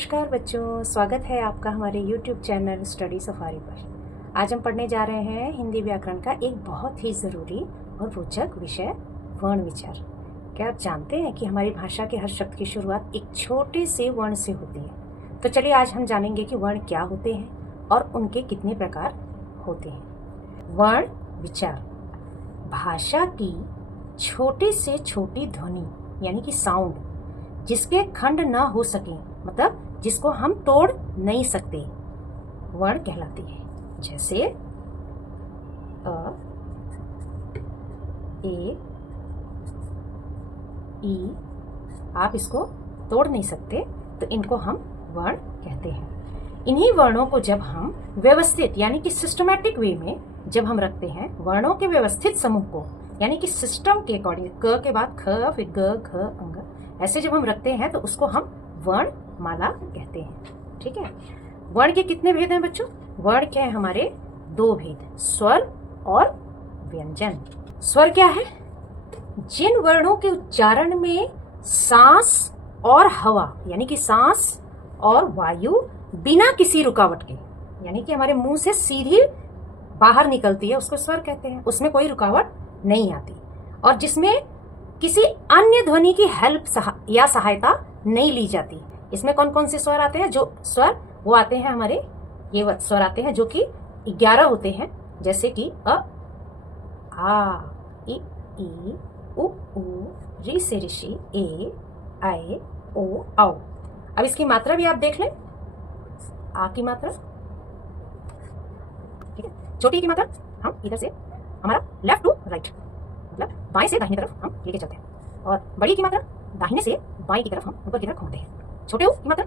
नमस्कार बच्चों, स्वागत है आपका हमारे YouTube चैनल स्टडी सफारी पर। आज हम पढ़ने जा रहे हैं हिंदी व्याकरण का एक बहुत ही ज़रूरी और रोचक विषय वर्ण विचार। क्या आप जानते हैं कि हमारी भाषा के हर शब्द की शुरुआत एक छोटे से वर्ण से होती है। तो चलिए आज हम जानेंगे कि वर्ण क्या होते हैं और उनके कितने प्रकार होते हैं। वर्ण विचार भाषा की छोटे से छोटी ध्वनि यानी कि साउंड जिसके खंड न हो सके, मतलब जिसको हम तोड़ नहीं सकते, वर्ण कहलाती है। जैसे अ, ए, ई, आप इसको तोड़ नहीं सकते तो इनको हम वर्ण कहते हैं। इन्हीं वर्णों को जब हम व्यवस्थित यानी कि सिस्टमैटिक वे में जब हम रखते हैं, वर्णों के व्यवस्थित समूह को यानी कि सिस्टम के अकॉर्डिंग, क के बाद ख, फिर ग, घ, अंग, ऐसे जब हम रखते हैं तो उसको हम वर्ण माला कहते हैं। ठीक है। वर्ण के कितने भेद हैं बच्चों? वर्ण के हैं हमारे दो भेद, स्वर और व्यंजन। स्वर क्या है? जिन वर्णों के उच्चारण में सांस और हवा यानी कि सांस और वायु बिना किसी रुकावट के यानी कि हमारे मुंह से सीधी बाहर निकलती है, उसको स्वर कहते हैं। उसमें कोई रुकावट नहीं आती और जिसमें किसी अन्य ध्वनि की हेल्प या सहायता नहीं ली जाती। इसमें कौन कौन से स्वर आते हैं? जो स्वर वो आते हैं हमारे, ये स्वर आते हैं जो कि 11 होते हैं, जैसे कि अ, आ, इ, उ, ऋ से ऋषि, ए, आए, ओ, औ। अब इसकी मात्रा भी आप देख लें। आ की मात्रा, ठीक है। छोटी की मात्रा हम इधर से हमारा लेफ्ट टू राइट, मतलब बाएं से दाहिनी तरफ हम लेके चलते हैं, और बड़ी की मात्रा दाहिने से बाएं की तरफ हम ऊपर की तरफ घुमाते हैं। छोटे की मात्रा,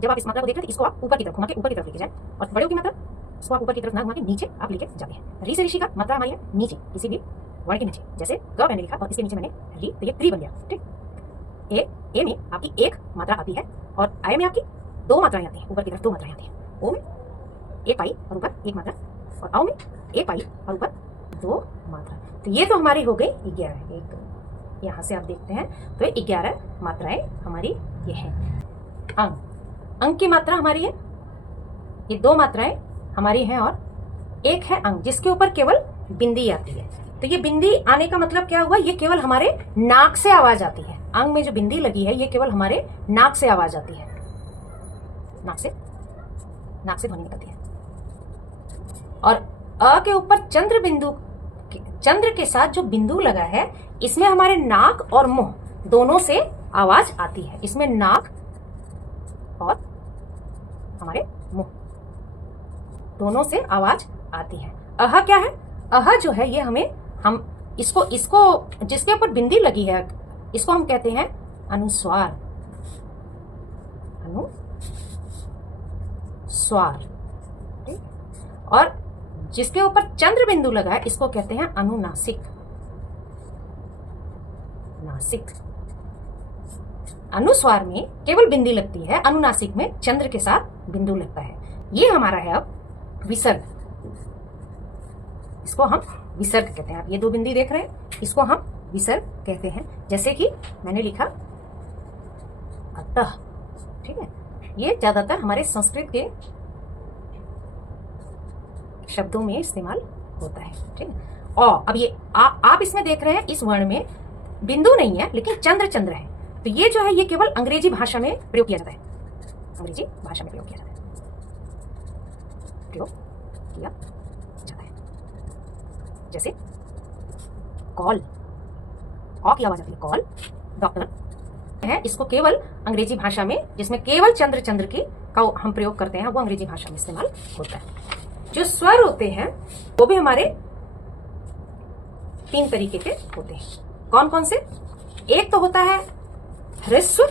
जब आप इस मात्रा को देख रहे हैं इसको आप ऊपर की तरफ घुमा के ऊपर की तरफ लेके जाएं, और बड़े की मात्रा इसको आप ऊपर की तरफ ना घुमा के नीचे आप लेके जाते हैं। री से ऋषि का मात्रा हमारी है नीचे, किसी भी वर्ण के नीचे। जैसे ग मैंने लिखा और इसके नीचे मैंने री, तो ये त्री बन गया। ठीक। ए में आपकी एक मात्रा आती है और आय में आपकी दो मात्राएं आती हैं, ऊपर की तरफ दो मात्राएं आती हैं। ओ में एक पाई और ऊपर एक मात्रा, और औ में एक पाई और ऊपर दो मात्रा। तो ये तो हमारी हो गई 11। एक यहाँ से आप देखते हैं तो ये 11 मात्राएं हमारी ये हैं। अंग की मात्रा हमारी है, ये दो मात्राएं हमारी हैं, और एक है अंग जिसके ऊपर केवल बिंदी आती है। तो ये बिंदी आने का मतलब क्या हुआ? ये केवल हमारे नाक से आवाज आती है। अंग में जो बिंदी लगी है ये केवल हमारे नाक से आवाज आती है, नाक से ध्वनि निकलती है। और अ के ऊपर चंद्र के साथ जो बिंदु लगा है, इसमें हमारे नाक और मुंह दोनों से आवाज आती है। इसमें नाक और हमारे मुंह दोनों से आवाज आती है। अह क्या है? अह जो है ये हम इसको जिसके ऊपर बिंदी लगी है इसको हम कहते हैं अनुस्वार। ठीक। और जिसके ऊपर चंद्र बिंदु लगा है इसको कहते हैं अनुनासिक। अनुस्वार में केवल बिंदी लगती है, अनुनासिक में चंद्र के साथ बिंदु लगता है। ये हमारा है अब विसर्ग। इसको हम विसर्ग कहते हैं। आप ये दो बिंदी देख रहे हैं, इसको हम विसर्ग कहते हैं। जैसे कि मैंने लिखा अतः। ठीक है। ये ज्यादातर हमारे संस्कृत के शब्दों में इस्तेमाल होता है। ठीक है। और अब ये आप इसमें देख रहे हैं, इस वर्ण में बिंदु नहीं है लेकिन चंद्र है। तो ये जो है ये केवल अंग्रेजी भाषा में प्रयोग किया जाता है। अंग्रेजी भाषा में प्रयोग किया जाता है। जैसे कॉल, ऑ की आवाज आती है, कॉल, डॉक्टर है। इसको केवल अंग्रेजी भाषा में, जिसमें केवल चंद्र की का हम प्रयोग करते हैं, वो अंग्रेजी भाषा में इस्तेमाल होता है। जो स्वर होते हैं वो भी हमारे 3 तरीके के होते हैं। कौन कौन से? एक तो होता है ह्रस्व।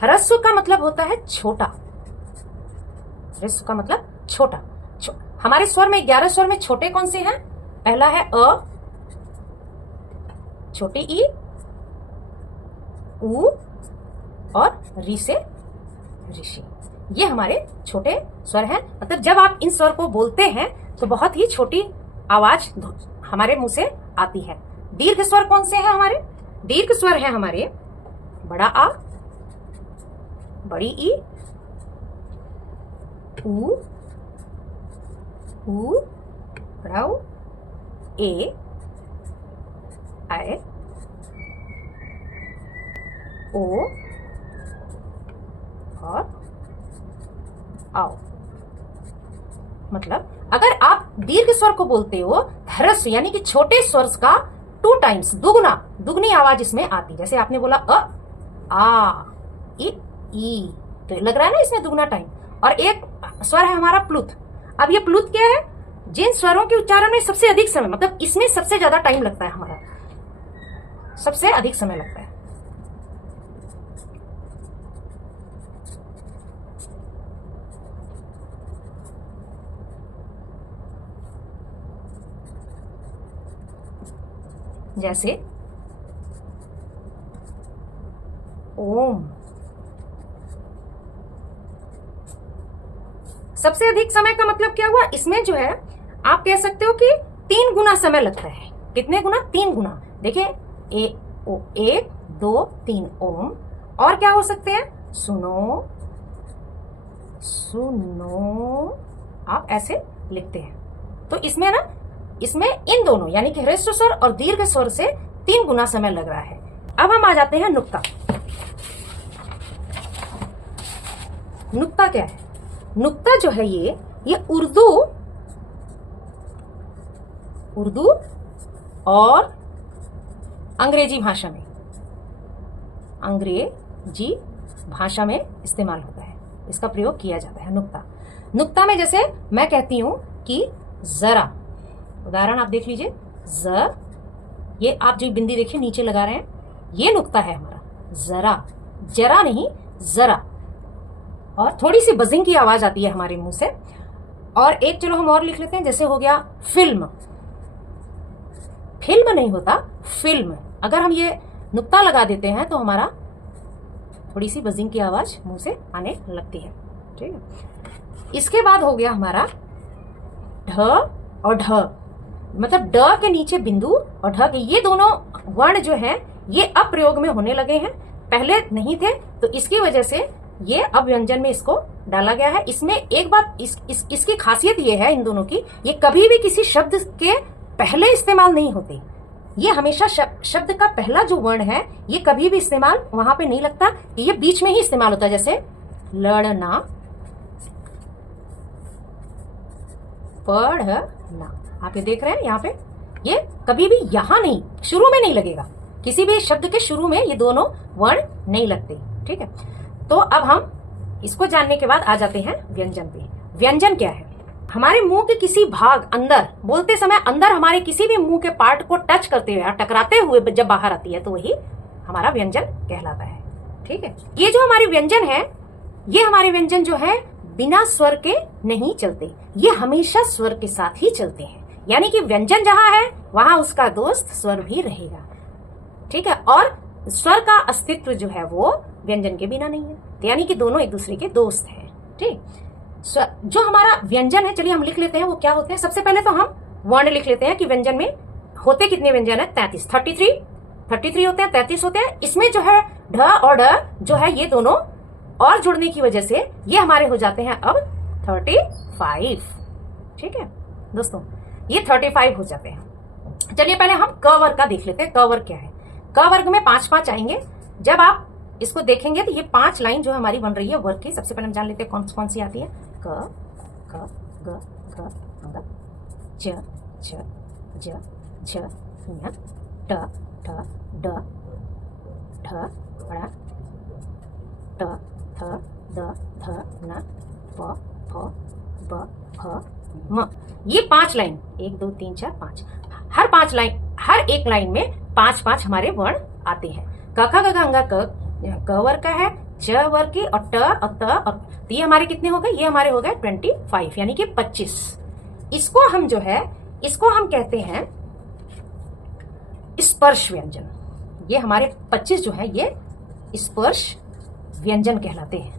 ह्रस्व का मतलब होता है छोटा। ह्रस्व का मतलब छोटा। हमारे स्वर में 11 स्वर में छोटे कौन से हैं? पहला है अ, छोटी ई, उ और री से ऋषि। ये हमारे छोटे स्वर हैं। मतलब जब आप इन स्वर को बोलते हैं तो बहुत ही छोटी आवाज हमारे मुंह से आती है। दीर्घ स्वर कौन से हैं हमारे? दीर्घ स्वर है हमारे बड़ा आ, बड़ी ई, ऊ, ऊ, बड़ा ऊ, ए, आए, ओ और आओ। मतलब अगर आप दीर्घ स्वर को बोलते हो ह्रस्व यानी कि छोटे स्वर का 2 टाइम्स दुगनी आवाज इसमें आती। जैसे आपने बोला आ, ई, तो लग रहा है ना इसमें दुगना टाइम। और एक स्वर है हमारा प्लुत। अब ये प्लुत क्या है? जिन स्वरों के उच्चारण में सबसे अधिक समय, मतलब इसमें सबसे ज्यादा टाइम लगता है, हमारा सबसे अधिक समय लगता है। जैसे ओम, सबसे अधिक समय का मतलब क्या हुआ? इसमें जो है आप कह सकते हो कि 3 गुना समय लगता है। कितने गुना? 3 गुना। देखिए 1 2 3 ओम। और क्या हो सकते हैं? सुनो, सुनो, आप ऐसे लिखते हैं। तो इसमें ना, इसमें इन दोनों यानी कि ह्रस्व स्वर और दीर्घ स्वर से 3 गुना समय लग रहा है। अब हम आ जाते हैं नुक्ता। नुक्ता क्या है? नुक्ता जो है ये उर्दू और अंग्रेजी भाषा में इस्तेमाल होता है। इसका प्रयोग किया जाता है नुक्ता में। जैसे मैं कहती हूं कि जरा, उदाहरण आप देख लीजिए, ये आप जो बिंदी देखिए नीचे लगा रहे हैं, ये नुक्ता है हमारा। जरा नहीं, जरा। और थोड़ी सी बजिंग की आवाज आती है हमारे मुंह से। और एक चलो हम और लिख लेते हैं, जैसे हो गया फिल्म नहीं होता, फिल्म। अगर हम ये नुक्ता लगा देते हैं तो हमारा थोड़ी सी बजिंग की आवाज मुंह से आने लगती है। ठीक है। इसके बाद हो गया हमारा ढ और ढ, मतलब ड के नीचे बिंदु और ढ के, ये दोनों वर्ण जो हैं ये अब प्रयोग में होने लगे हैं, पहले नहीं थे। तो इसकी वजह से ये अब व्यंजन में इसको डाला गया है। इसमें एक बात इसकी खासियत ये है इन दोनों की, ये कभी भी किसी शब्द के पहले इस्तेमाल नहीं होते। ये हमेशा शब्द का पहला जो वर्ण है ये कभी भी इस्तेमाल वहां पे नहीं लगता, ये बीच में ही इस्तेमाल होता है। जैसे लड़ना, पढ़ना, आप ये देख रहे हैं यहाँ पे, ये कभी भी यहाँ नहीं, शुरू में नहीं लगेगा। किसी भी शब्द के शुरू में ये दोनों वर्ण नहीं लगते। ठीक है। तो अब हम इसको जानने के बाद आ जाते हैं व्यंजन पे। व्यंजन क्या है? हमारे मुंह के किसी भाग अंदर, बोलते समय अंदर हमारे किसी भी मुंह के पार्ट को टच करते हुए या टकराते हुए जब बाहर आती है तो वही हमारा व्यंजन कहलाता है। ठीक है। ये जो हमारे व्यंजन है, ये हमारे व्यंजन जो है बिना स्वर के नहीं चलते, ये हमेशा स्वर के साथ ही चलते हैं। यानी कि व्यंजन जहां है वहां उसका दोस्त स्वर भी रहेगा। ठीक है। और स्वर का अस्तित्व जो है वो व्यंजन के बिना नहीं है, तो यानी कि दोनों एक दूसरे के दोस्त हैं। ठीक। जो हमारा व्यंजन है, चलिए हम लिख लेते हैं वो क्या होते हैं। सबसे पहले तो हम वर्ण लिख लेते हैं कि व्यंजन में होते कितने व्यंजन है? 33 होते हैं, 33 होते हैं। इसमें जो है ढ और ढ जो है ये दोनों और जुड़ने की वजह से ये हमारे हो जाते हैं अब 35। ठीक है दोस्तों, ये 35 हो जाते हैं। चलिए पहले हम क वर्ग का देख लेते हैं। क वर्ग क्या है? क वर्ग में 5-5 आएंगे। जब आप इसको देखेंगे तो ये 5 लाइन जो हमारी बन रही है वर्ग की, सबसे पहले हम जान लेते हैं कौन सी आती है। क, ख, ग, घ, ङ, च, छ, ज, झ, ञ, ट, ठ, ड, ढ, ढ़, ट, थ, द, ध, न, प, फ, ब, भ, म। ये 5 लाइन, 1 2 3 4 5, हर एक लाइन में 5-5 हमारे वर्ण आते हैं। क, ख, ग, घ, ङ, क वर्ग का है, च वर्ग की, और ट और त, और ये हमारे कितने हो गए? ये हमारे हो गए 25 यानी कि 25। इसको हम जो है, इसको हम कहते हैं स्पर्श व्यंजन। ये हमारे 25 जो है ये स्पर्श व्यंजन कहलाते हैं।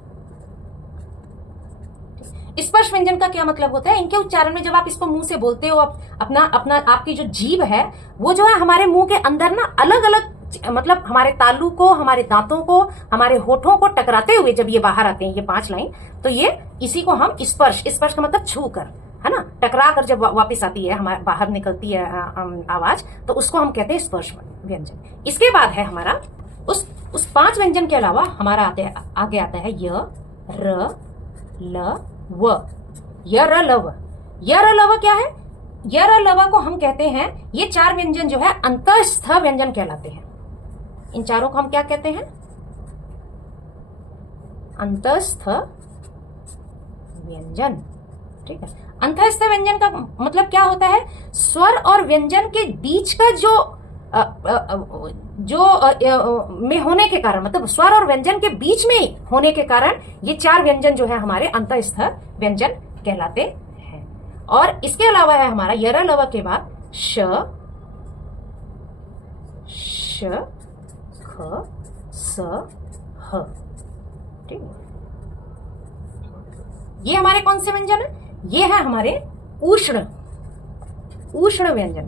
स्पर्श व्यंजन का क्या मतलब होता है? इनके उच्चारण में जब आप इसको मुंह से बोलते हो, अपना आपकी जो जीभ है वो जो है हमारे मुंह के अंदर ना अलग अलग मतलब हमारे तालु को, हमारे दांतों को, हमारे होठों को टकराते हुए जब ये बाहर आते हैं, ये 5 लाइन, तो ये इसी को हम स्पर्श, स्पर्श का मतलब छू कर, है ना, टकरा कर जब वापस आती है, हमारे बाहर निकलती है आवाज, तो उसको हम कहते हैं स्पर्श व्यंजन। इसके बाद है हमारा उस 5 व्यंजन के अलावा हमारा आगे आता है य, र, ल, व। य, र, ल, व। य, र, ल, व क्या है? य, र, ल, व को हम कहते हैं, ये 4 व्यंजन जो है अंतःस्थ व्यंजन कहलाते हैं। इन चारों को हम क्या कहते हैं? अंतःस्थ व्यंजन। ठीक है, अंतःस्थ व्यंजन का मतलब क्या होता है? स्वर और व्यंजन के बीच का में होने के कारण, मतलब स्वर और व्यंजन के बीच में होने के कारण ये 4 व्यंजन जो है हमारे अंतःस्थ व्यंजन कहलाते हैं। और इसके अलावा है हमारा य, र, ल, व के बाद श, ख, स, ह। ठीक है, ये हमारे कौन से व्यंजन है? ये है हमारे उष्ण व्यंजन।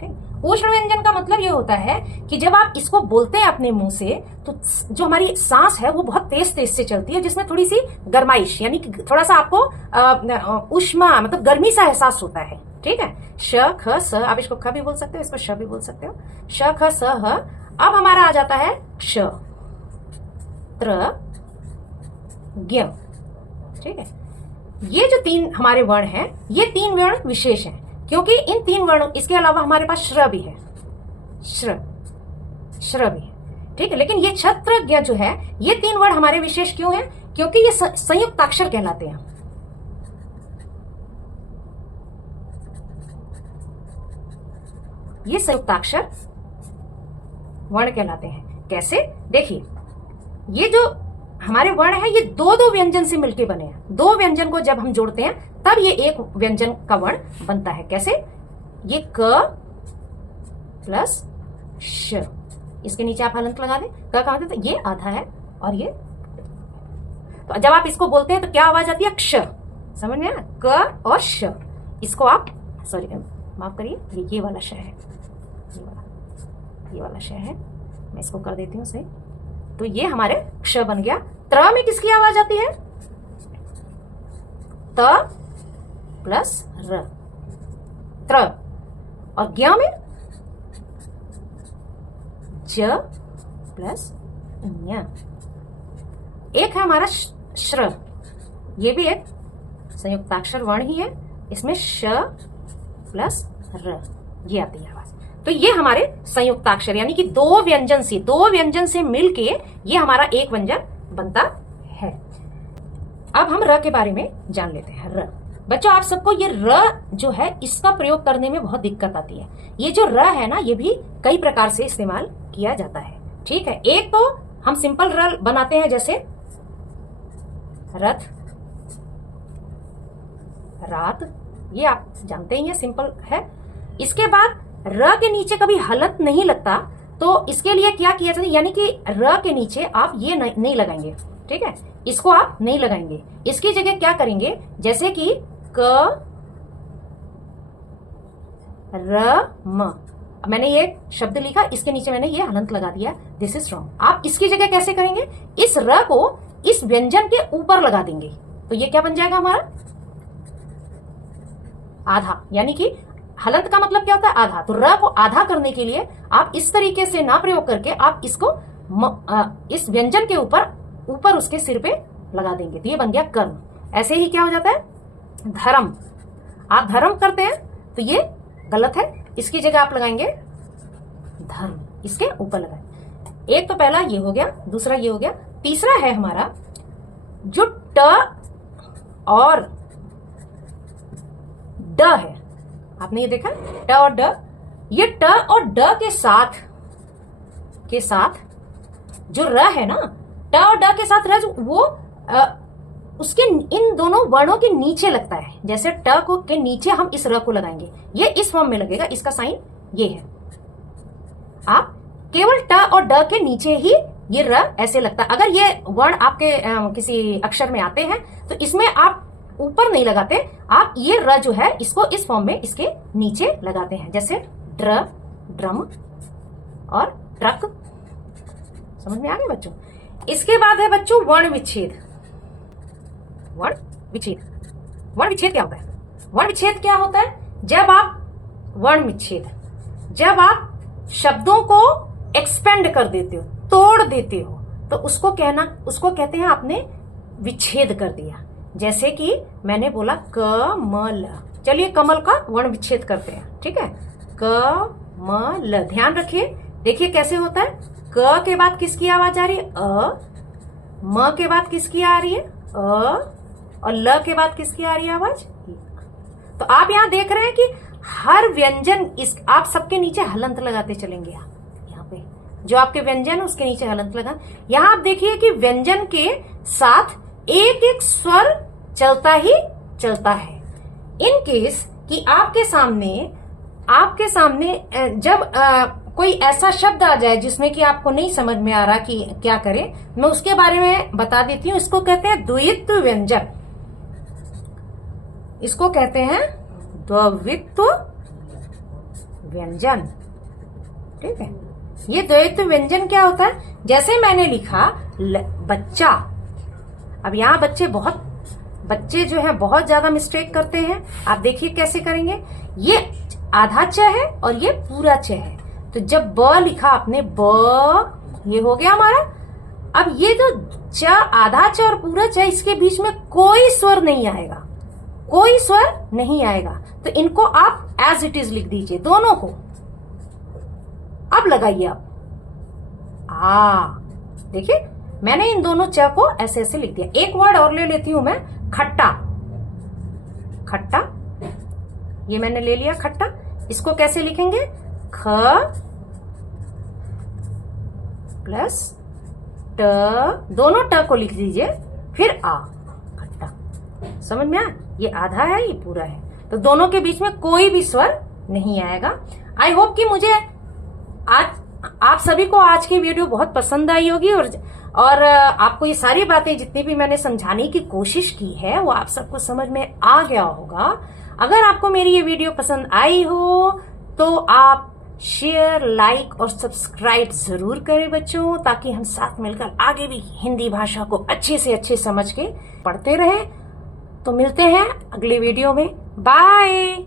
ठीक, उष्ण व्यंजन का मतलब ये होता है कि जब आप इसको बोलते हैं अपने मुंह से, तो जो हमारी सांस है वो बहुत तेज तेज से चलती है, जिसमें थोड़ी सी गर्माइश, यानी कि थोड़ा सा आपको उष्मा, मतलब गर्मी सा एहसास होता है। ठीक है, श, ख, स, आप इसको ख भी बोल सकते हो, इसको श भी बोल सकते हो। श, ख, स, ह। अब हमारा आ जाता है क्ष, त्र, ज्ञ। ठीक है, ये जो 3 हमारे वर्ण हैं, ये 3 वर्ण विशेष हैं, क्योंकि इन 3 वर्णों, इसके अलावा हमारे पास श्र भी है, श्र भी है। ठीक है, लेकिन ये छत्र, ज्ञ जो है, ये 3 वर्ण हमारे विशेष क्यों हैं? क्योंकि ये संयुक्ताक्षर कहलाते हैं। ये संयुक्ताक्षर वर्ण कहलाते हैं। कैसे? देखिए, ये जो हमारे वर्ण है, ये 2-2 व्यंजन से मिलकर बने हैं। 2 व्यंजन को जब हम जोड़ते हैं तब ये एक व्यंजन का वर्ण बनता है। कैसे? ये क प्लस श, इसके नीचे आप हलंत लगा दें, क कहा था, तो ये आधा है और ये, तो जब आप इसको बोलते हैं तो क्या आवाज आती है? क्ष। समझ में आया? क और श, इसको आप, सॉरी माफ करिए, ये वाला श है, ये वाला श है, मैं इसको कर देती हूँ सही। तो ये हमारे क्ष बन गया। त्र में किसकी आवाज आती है? त प्लस र, त्र। और ज्ञ में ज प्लस ञ। एक है हमारा श्र, ये भी एक संयुक्ताक्षर वर्ण ही है, इसमें श प्लस र, ये आती है आवाज। तो ये हमारे संयुक्ताक्षर, यानी कि 2 व्यंजन से मिलके ये हमारा एक व्यंजन बनता है। अब हम र के बारे में जान लेते हैं। र, बच्चों आप सबको ये र जो है, इसका प्रयोग करने में बहुत दिक्कत आती है। ये जो र है ना, ये भी कई प्रकार से इस्तेमाल किया जाता है। ठीक है, एक तो हम सिंपल र बनाते हैं, जैसे रथ, रात, ये आप जानते ही हैं, सिंपल है। इसके बाद र के नीचे कभी हलंत नहीं लगता, तो इसके लिए क्या किया जाता है, यानी कि र के नीचे आप ये नहीं लगाएंगे। ठीक है, इसको आप नहीं लगाएंगे, इसकी जगह क्या करेंगे, जैसे कि क र म, मैंने ये शब्द लिखा, इसके नीचे मैंने ये हलंत लगा दिया, दिस इज रॉन्ग। आप इसकी जगह कैसे करेंगे, इस र को इस व्यंजन के ऊपर लगा देंगे, तो ये क्या बन जाएगा हमारा? आधा, यानी कि हलंत का मतलब क्या होता है? आधा। तो र को आधा करने के लिए आप इस तरीके से ना प्रयोग करके आप इसको इस व्यंजन के ऊपर उसके सिर पे लगा देंगे, तो ये बन गया कर्म। ऐसे ही क्या हो जाता है? धर्म। आप धर्म करते हैं तो ये गलत है, इसकी जगह आप लगाएंगे धर्म, इसके ऊपर लगाएंगे। एक तो पहला ये हो गया, दूसरा ये हो गया। तीसरा है हमारा जो ट और ड है, आपने ये देखा ट और ड, ये ट और ड के साथ जो र है ना, ट और ड के साथ र, वो उसके इन दोनों वर्णों के नीचे लगता है। जैसे ट को के नीचे हम इस र को लगाएंगे, ये इस फॉर्म में लगेगा, इसका साइन ये है। आप केवल ट और ड के नीचे ही ये र ऐसे लगता है। अगर ये वर्ण आपके किसी अक्षर में आते हैं तो इसमें आप ऊपर नहीं लगाते, आप ये र जो है इसको इस फॉर्म में इसके नीचे लगाते हैं, जैसे ड्र, ड्रम और ट्रक। समझ में आ गया बच्चों? इसके बाद है बच्चों वर्ण विच्छेद। वर्ण विच्छेद, वर्ण विच्छेद क्या होता है? वर्ण विच्छेद क्या होता है? जब आप वर्ण विच्छेद, जब आप शब्दों को एक्सपेंड कर देते हो, तोड़ देते हो, तो उसको कहते हैं आपने विच्छेद कर दिया। जैसे कि मैंने बोला कमल। चलिए कमल का वर्ण विच्छेद करते हैं, ठीक है? कमल, ध्यान रखिए, देखिए कैसे होता है। क के बाद किसकी आवाज आ रही है? अ। म के बाद किसकी आ रही है? अ। और ल के बाद किसकी आ रही है आवाज? तो आप यहाँ देख रहे हैं कि हर व्यंजन आप सबके नीचे हलंत लगाते चलेंगे। यहाँ पे जो आपके व्यंजन है उसके नीचे हलंत लगा। यहाँ आप देखिए कि व्यंजन के साथ एक एक स्वर चलता ही चलता है। इन केस कि आपके सामने जब कोई ऐसा शब्द आ जाए जिसमें कि आपको नहीं समझ में आ रहा कि क्या करें, मैं उसके बारे में बता देती हूँ। इसको कहते हैं द्वित्व व्यंजन। इसको कहते हैं द्वित्व व्यंजन, ठीक है? ये द्वैत व्यंजन क्या होता है? जैसे मैंने लिखा बच्चा। अब यहाँ बच्चे जो है बहुत ज्यादा मिस्टेक करते हैं। आप देखिए कैसे करेंगे। ये आधा च है और ये पूरा च है। तो जब ब लिखा आपने, ब, ये हो गया हमारा। अब ये जो च, आधा च और पूरा च, इसके बीच में कोई स्वर नहीं आएगा, कोई स्वर नहीं आएगा। तो इनको आप एज इट इज लिख दीजिए, दोनों को। अब लगाइए आप देखिए मैंने इन दोनों च को ऐसे ऐसे लिख दिया। एक वर्ड और ले लेती हूं मैं, खट्टा। खट्टा, ये मैंने ले लिया खट्टा। इसको कैसे लिखेंगे? ख प्लस ट, दोनों ट को लिख दीजिए, फिर आ, खट्टा। समझ में आया? ये आधा है, ये पूरा है, तो दोनों के बीच में कोई भी स्वर नहीं आएगा। आई होप कि मुझे आज आप सभी को आज की वीडियो बहुत पसंद आई होगी और आपको ये सारी बातें जितनी भी मैंने समझाने की कोशिश की है वो आप सबको समझ में आ गया होगा। अगर आपको मेरी ये वीडियो पसंद आई हो तो आप शेयर, लाइक और सब्सक्राइब जरूर करें बच्चों, ताकि हम साथ मिलकर आगे भी हिंदी भाषा को अच्छे से अच्छे समझ के पढ़ते रहें। तो मिलते हैं अगले वीडियो में। बाय।